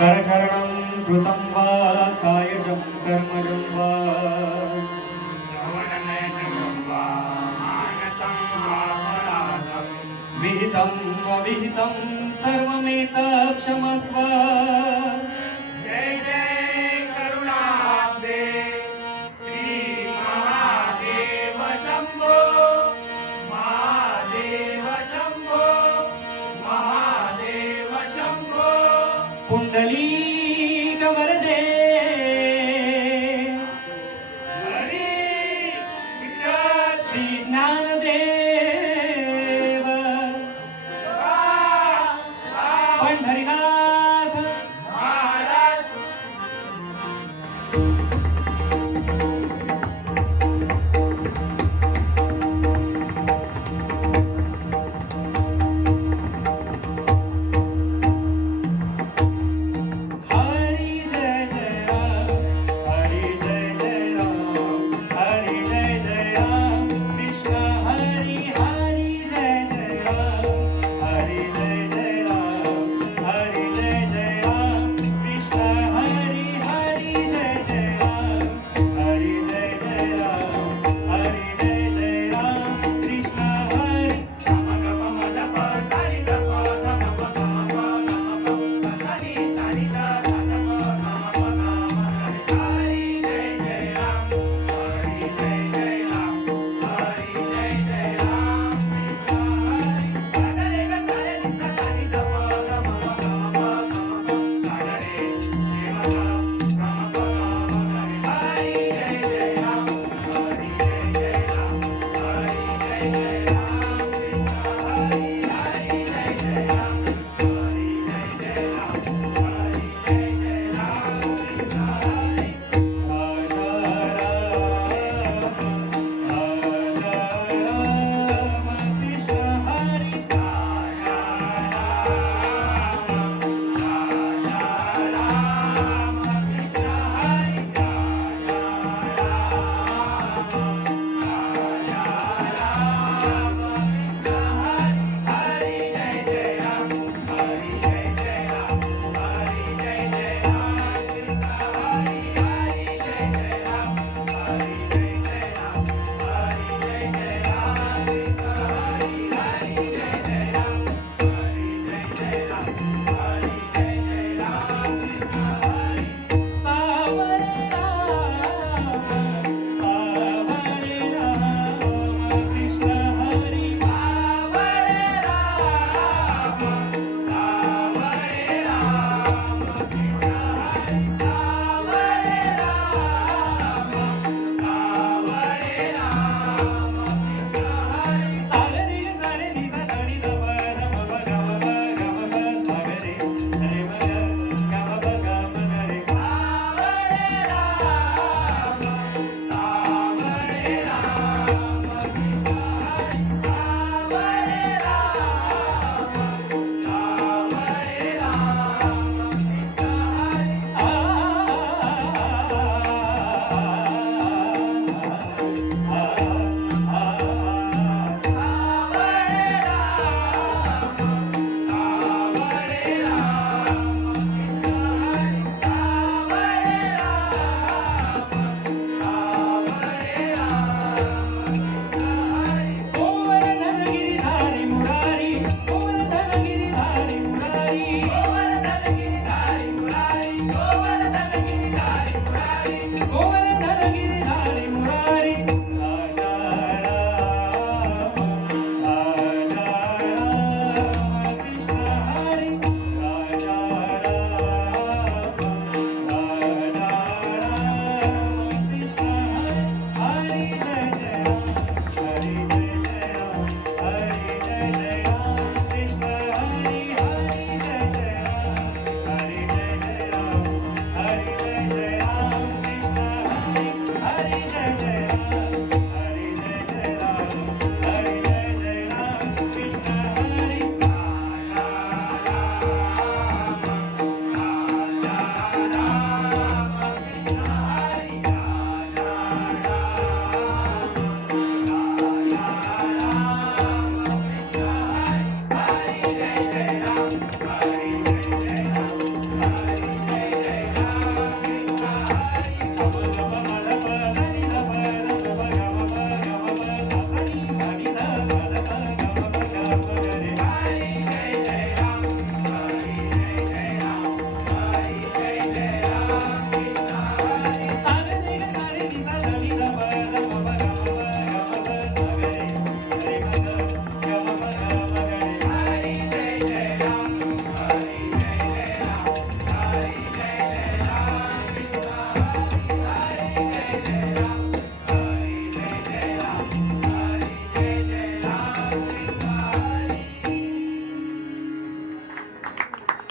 करचरणं कृतं वा कायजं कर्मजं वा श्रवणनयनं वा मानसं वा पराधं विहितं अविहितं सर्वमेतत्क्षमस्व। जय जय करुणाब्धे श्री महादेव शंभो महादेव शंभो महादेव शंभो पुंडलीक वरदे हरी विठ्ठल श्री ज्ञानदेव पंढरीनाथ महाराज हरी जय जय राम, हरी जय जय राम, हरी जय जय राम, कृष्ण हरी हरी जय जय राम, हरी जय जय राम, हरी जय जय राम, कृष्ण हरी हरी जय जय राम, हरी जय जय राम, हरी जय जय राम, कृष्ण हरी। Hari